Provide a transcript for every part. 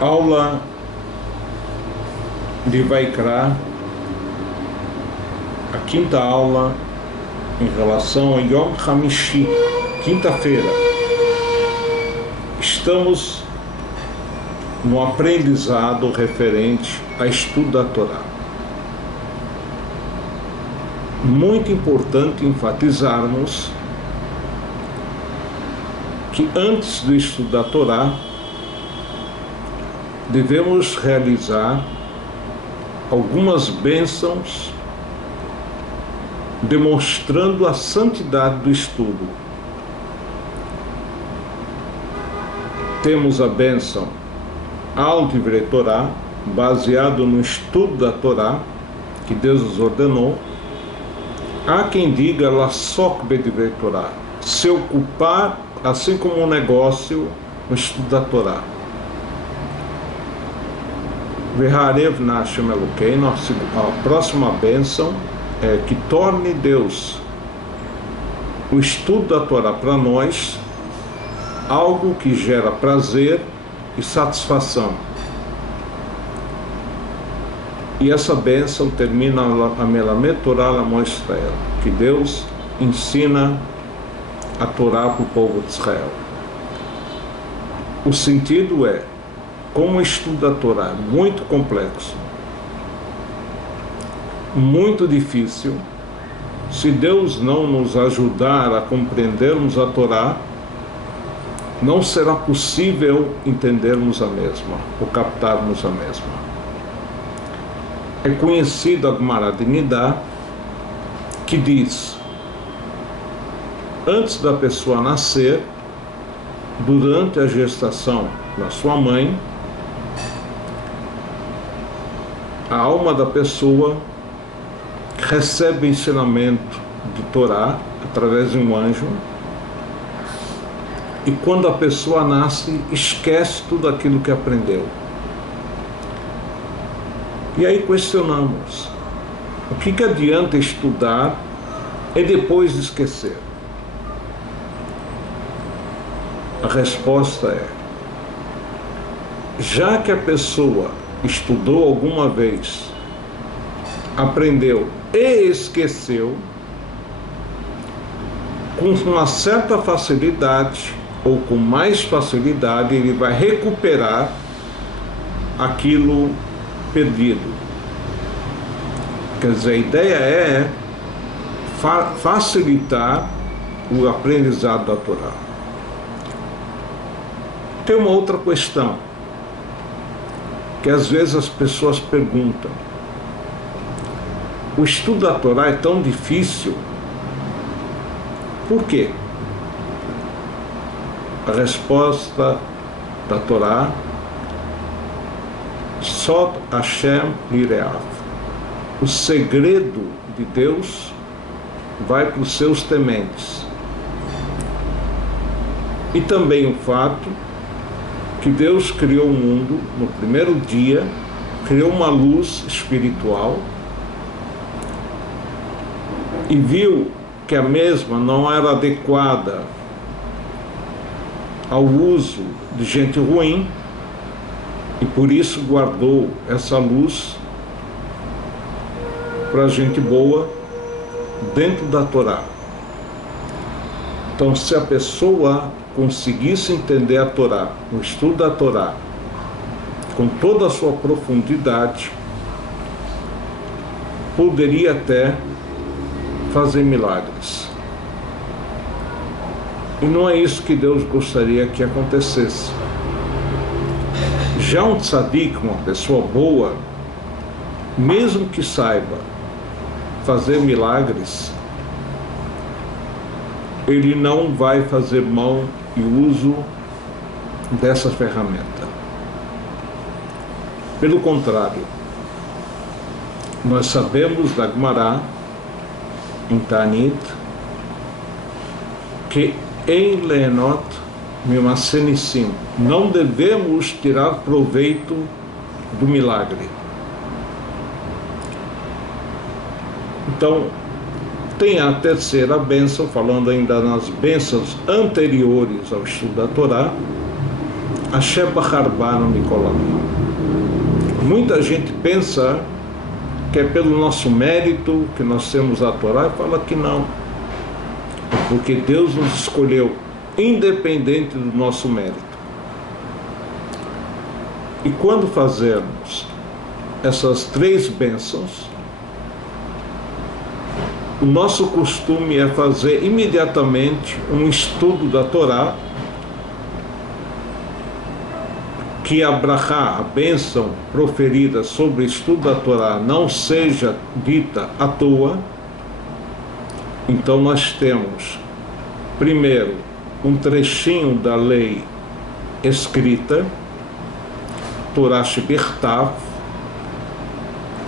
Aula de Vaikra, a quinta aula em relação a Yom Hamishi, quinta-feira. Estamos no aprendizado referente a estudo da Torá. Muito importante enfatizarmos que antes do estudo da Torá devemos realizar algumas bênçãos demonstrando a santidade do estudo. Temos a bênção Al Divrei Torá, baseado no estudo da Torá que Deus nos ordenou. Há quem diga Lasok Bedivrei Torá, se ocupar assim como um negócio no estudo da Torá. Veharev Nashem Elokeinu, a próxima bênção é que torne Deus o estudo da Torá para nós algo que gera prazer e satisfação. E essa bênção termina a Melamed Torá L'Amo Israel, que Deus ensina a Torá para o povo de Israel. O sentido é, como o estudo da Torá é muito complexo, muito difícil, se Deus não nos ajudar a compreendermos a Torá, não será possível entendermos a mesma, ou captarmos a mesma. É conhecido a Gemara de Nidá, que diz: antes da pessoa nascer, durante a gestação da sua mãe, a alma da pessoa recebe ensinamento de Torá através de um anjo, e quando a pessoa nasce, esquece tudo aquilo que aprendeu. E aí questionamos: o que adianta estudar e depois esquecer? A resposta é: já que a pessoa estudou alguma vez, aprendeu e esqueceu, com uma certa facilidade ou com mais facilidade ele vai recuperar aquilo perdido. Quer dizer, a ideia é facilitar o aprendizado da Torá. Tem uma outra questão que às vezes as pessoas perguntam: o estudo da Torá é tão difícil, por quê? A resposta da Torá: Sod Hashem Lireav. O segredo de Deus vai para os seus tementes. E também o fato que Deus criou o mundo no primeiro dia, criou uma luz espiritual e viu que a mesma não era adequada ao uso de gente ruim, e por isso guardou essa luz para gente boa dentro da Torá. Então, se a pessoa conseguisse entender a Torá, o estudo da Torá, com toda a sua profundidade, poderia até fazer milagres. E não é isso que Deus gostaria que acontecesse. Já um tzadik, uma pessoa boa, mesmo que saiba fazer milagres, ele não vai fazer mão e uso dessa ferramenta. Pelo contrário, nós sabemos da Gemara em Tanit que em Lehenot Mimasenissim, não devemos tirar proveito do milagre. Então, tem a terceira bênção, falando ainda nas bênçãos anteriores ao estudo da Torá, Asher Bachar Banu Mikolam. Muita gente pensa que é pelo nosso mérito que nós temos a Torá e fala que não. É porque Deus nos escolheu, independente do nosso mérito. E quando fazermos essas 3 bênçãos, o nosso costume é fazer imediatamente um estudo da Torá, que a brachá, a bênção proferida sobre o estudo da Torá, não seja dita à toa. Então nós temos, primeiro, um trechinho da lei escrita, Torá Shebirtav,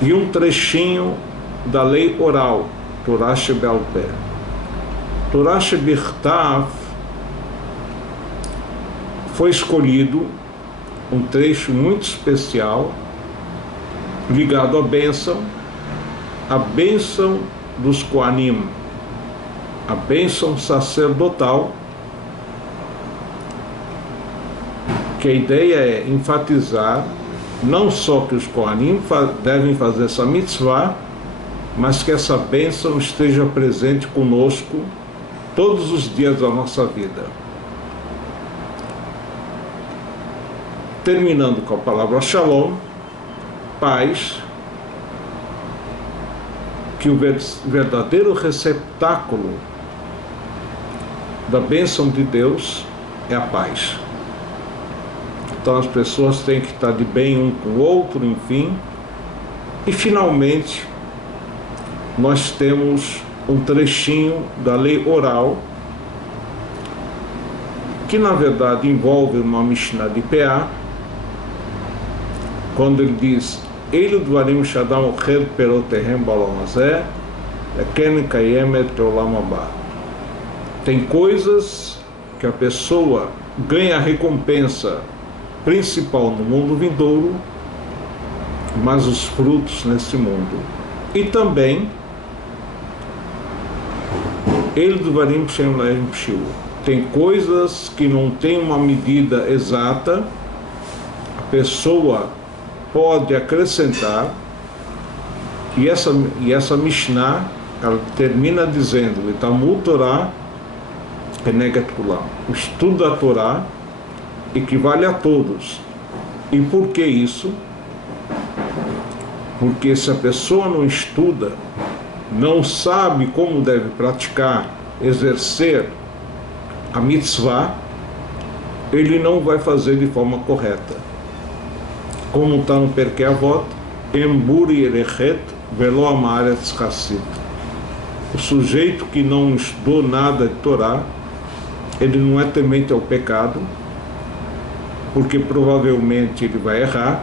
e um trechinho da lei oral, Torá Shebal Pé. Torá Shebirtav foi escolhido um trecho muito especial ligado à bênção dos Koanim, a bênção sacerdotal, que a ideia é enfatizar não só que os Koanim devem fazer essa mitzvah, mas que essa bênção esteja presente conosco todos os dias da nossa vida. Terminando com a palavra Shalom, paz, que o verdadeiro receptáculo da bênção de Deus é a paz. Então as pessoas têm que estar de bem um com o outro, enfim. E finalmente, nós temos um trechinho da lei oral, que na verdade envolve uma Mishnah de Peah, quando ele diz: Eilu dvarim shadam ochel perotehem ba'olam hazeh, ken kayemet olam haba. Tem coisas que a pessoa ganha a recompensa principal no mundo vindouro, mas os frutos nesse mundo. E também Eilu dvarim shem lahem shiur. Tem coisas que não tem uma medida exata, a pessoa pode acrescentar, e essa Mishnah, ela termina dizendo: Talmud Torah keneget kulam. O estudo da Torá equivale a todos. E por que isso? Porque se a pessoa não estuda, não sabe como deve praticar, exercer a mitzvah, ele não vai fazer de forma correta. Como está no Perkei Avot, Emburi Erechet Velo Amaretz Hassid. O sujeito que não estudou nada de Torá, ele não é temente ao pecado, porque provavelmente ele vai errar.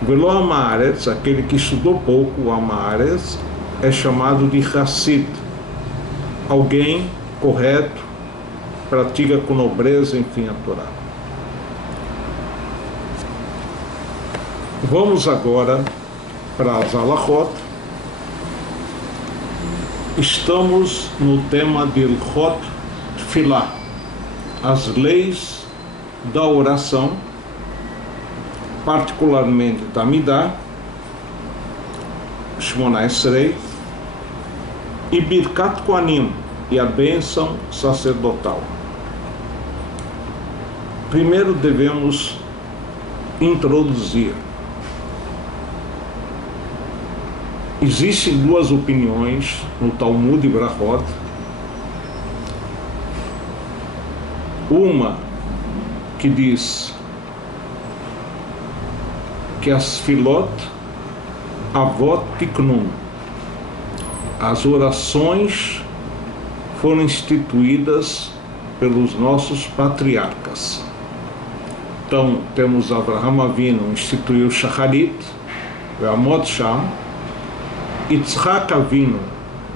Velo Amaretz, aquele que estudou pouco, o Amaretz, é chamado de Hassid, alguém correto, pratica com nobreza, enfim, a Torá. Vamos agora para as Halachot. Estamos no tema de Ilchot Tfilah, as leis da oração, particularmente da Midah, Shmona Esrei, e Birkat Kohanim, e a bênção sacerdotal. Primeiro devemos introduzir. Existem 2 opiniões no Talmud e Brachot. Uma que diz que as filot avot tiknun, as orações foram instituídas pelos nossos patriarcas. Então temos Avraham Avinu, instituiu Shacharit, Ve'amot Sham. Yitzhak Avinu,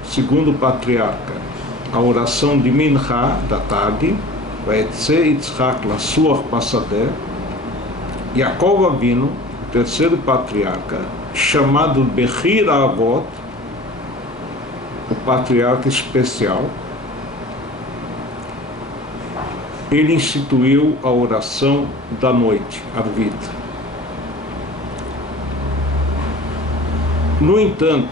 segundo patriarca, a oração de Minha da tarde, Vaetze Yitzhak Lasuach Pasadeh. Yaakov Avinu, o terceiro patriarca, chamado Bechir Avot, o patriarca especial, ele instituiu a oração da noite, Arvit. No entanto,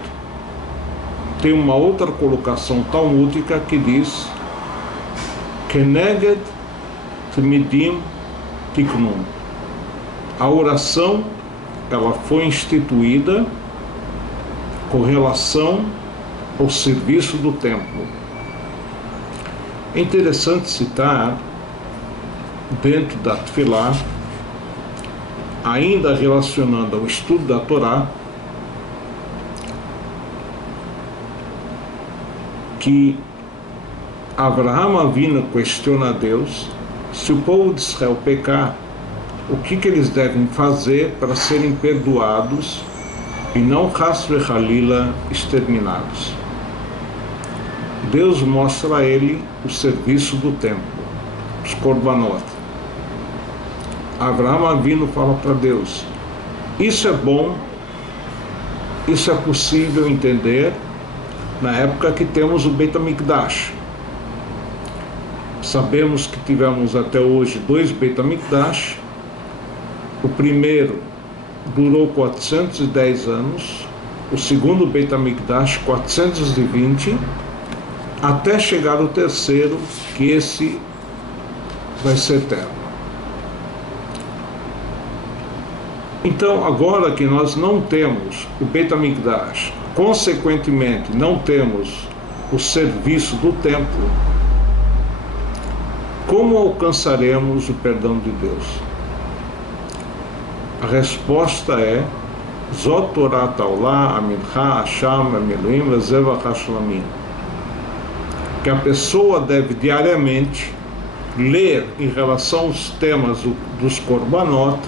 tem uma outra colocação talmúdica que diz Keneged Tmidim Tiknun. A oração, ela foi instituída com relação ao serviço do templo. É interessante citar, dentro da Tefilá, ainda relacionando ao estudo da Torá, que Abraham Avinu questiona a Deus se o povo de Israel pecar, o que eles devem fazer para serem perdoados e não Chas v'Chalila exterminados. Deus mostra a ele o serviço do templo, os korbanot. Abraham Avinu fala para Deus, isso é bom, isso é possível entender na época que temos o Beit HaMikdash. Sabemos que tivemos até hoje 2 Beit HaMikdash. O primeiro durou 410 anos, o segundo Beit HaMikdash 420, até chegar o terceiro, que esse vai ser eterno. Então, agora que nós não temos o Beit HaMikdash, consequentemente não temos o serviço do templo, como alcançaremos o perdão de Deus? A resposta é Zot Torah Ta'olá, Amincha, Hasham, Amiluim, Rezeva Hashlamim. Que a pessoa deve diariamente ler em relação aos temas dos korbanot,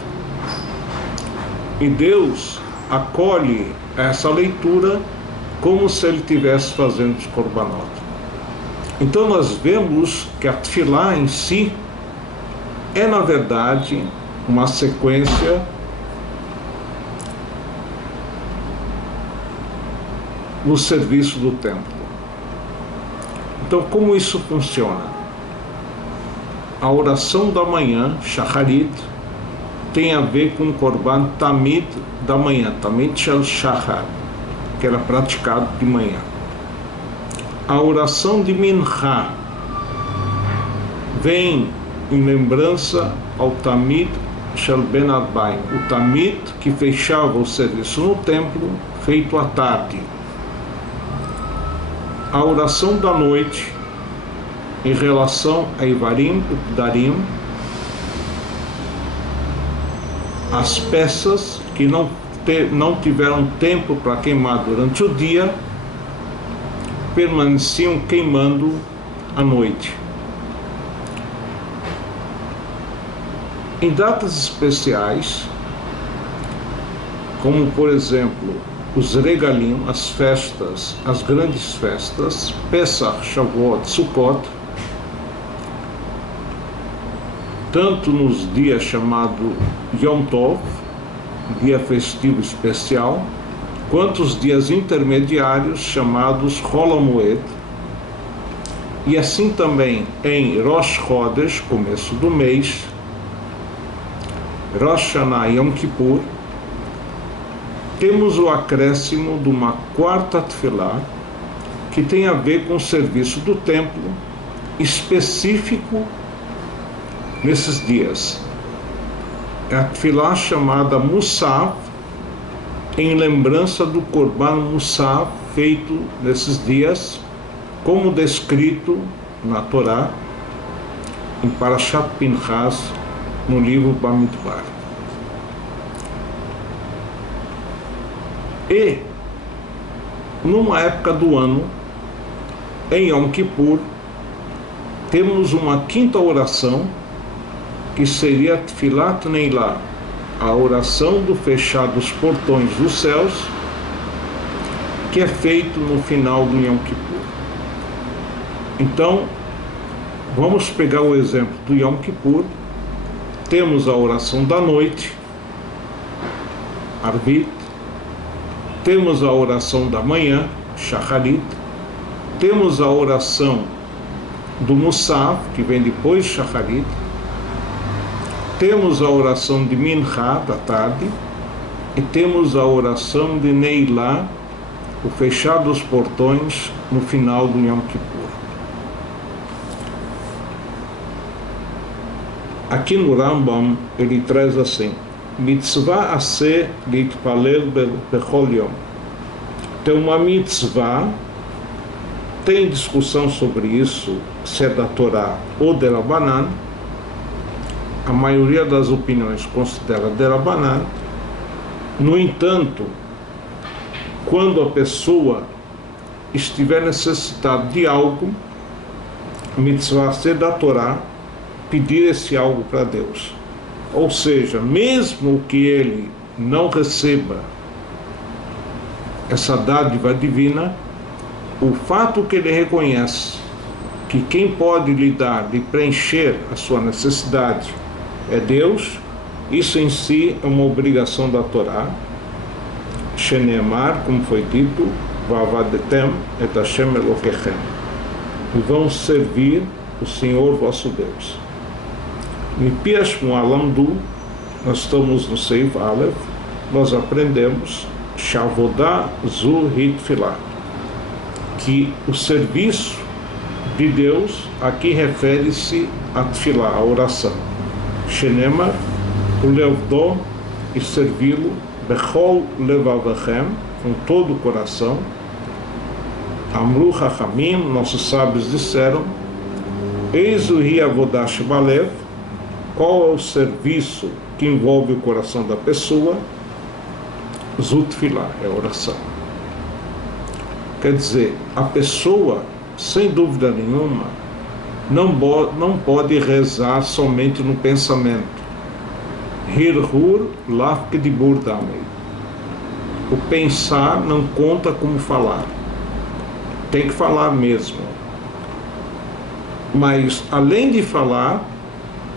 e Deus acolhe essa leitura como se ele estivesse fazendo os korbanot. Então nós vemos que a Tefilá em si é, na verdade, uma sequência no serviço do templo. Então, como isso funciona? A oração da manhã, Shacharit, tem a ver com o Korban Tamid da manhã, Tamid Shel Shachar, que era praticado de manhã. A oração de Mincha vem em lembrança ao Tamid Shel Ben Arbaim, o Tamid que fechava o serviço no templo, feito à tarde. A oração da noite, em relação a Ivarim, Updarim, as peças que não tiveram tempo para queimar durante o dia, permaneciam queimando à noite. Em datas especiais, como por exemplo os regalim, as festas, as grandes festas, Pesach, Shavuot, Sukkot, tanto nos dias chamado Yom Tov, dia festivo especial, quanto os dias intermediários chamados Chol HaMoed, e assim também em Rosh Chodesh, começo do mês, Rosh Hashanah e Yom Kippur, temos o acréscimo de uma quarta Tefilá, que tem a ver com o serviço do templo, específico nesses dias. É a Tefilá chamada Musaf, em lembrança do Korban Musaf, feito nesses dias, como descrito na Torá, em Parashat Pinchas, no livro Bamidbar. E, numa época do ano, em Yom Kippur, temos uma quinta oração, que seria Tfilat Neilá, a oração do fechar dos portões dos céus, que é feito no final do Yom Kippur. Então, vamos pegar o exemplo do Yom Kippur. Temos a oração da noite, Arvit, temos a oração da manhã, Shacharit, temos a oração do Musaf, que vem depois de Shacharit. Temos a oração de Mincha, da tarde, e temos a oração de Neilá, o fechar dos portões, no final do Yom Kippur. Aqui no Rambam, ele traz assim: Mitzvah aseh litpalel bechol yom. Tem uma mitzvah, tem discussão sobre isso, se é da Torá ou de Rabanan. A maioria das opiniões considera de Rabanan. No entanto, quando a pessoa estiver necessitada de algo, mitzvah ser da Torá, pedir esse algo para Deus. Ou seja, mesmo que ele não receba essa dádiva divina, o fato que ele reconhece que quem pode lhe dar, lhe preencher a sua necessidade é Deus, isso em si é uma obrigação da Torá. Shenemar, como foi dito, Vavadetem et Hashem Elokechem, e vão servir o Senhor vosso Deus. Mipi Shmuel Lamdu, nós estamos no Seif Aleph, nós aprendemos Shavodá Zu Hitfilah, que o serviço de Deus aqui refere-se a Tfilah, a oração. Shenemar, o Levdó, e servi-lo, Bechol Levavachem, com todo o coração. Amru Chachamim, nossos sábios disseram, Eis o Ri Avodash Balev, qual é o serviço que envolve o coração da pessoa? Zutfilah, é oração. Quer dizer, a pessoa, sem dúvida nenhuma, não pode rezar somente no pensamento. Hirhur lafke dibur damei. O pensar não conta como falar. Tem que falar mesmo. Mas, além de falar,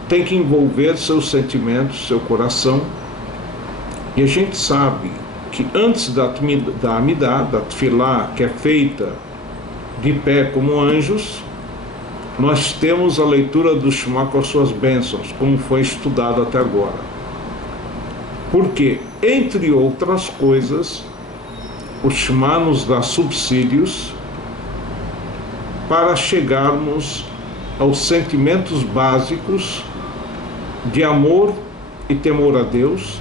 tem que envolver seus sentimentos, seu coração. E a gente sabe que antes da Amidah, da Tfilah, que é feita de pé como anjos, nós temos a leitura do Shema com as suas bênçãos, como foi estudado até agora. Porque, entre outras coisas, o Shema nos dá subsídios para chegarmos aos sentimentos básicos de amor e temor a Deus,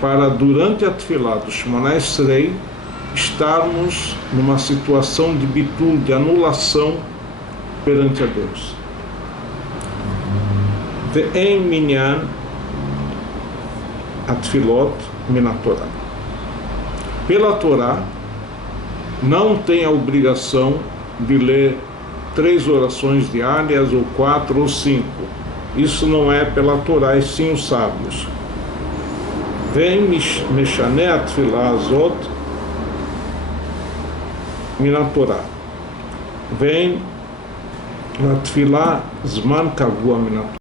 para, durante a Tfilah do Shemona Esrei, estarmos numa situação de bitul, de anulação perante a Deus. Ve'en minyan atfilot min haTorá. Pela Torá, não tem a obrigação de ler 3 orações diárias, ou 4 ou 5. Isso não é pela Torá, e sim os sábios. Vem Meshané Atfilah Azot min haTorá. Vem na Tfilah Zman Kavua min haTorá.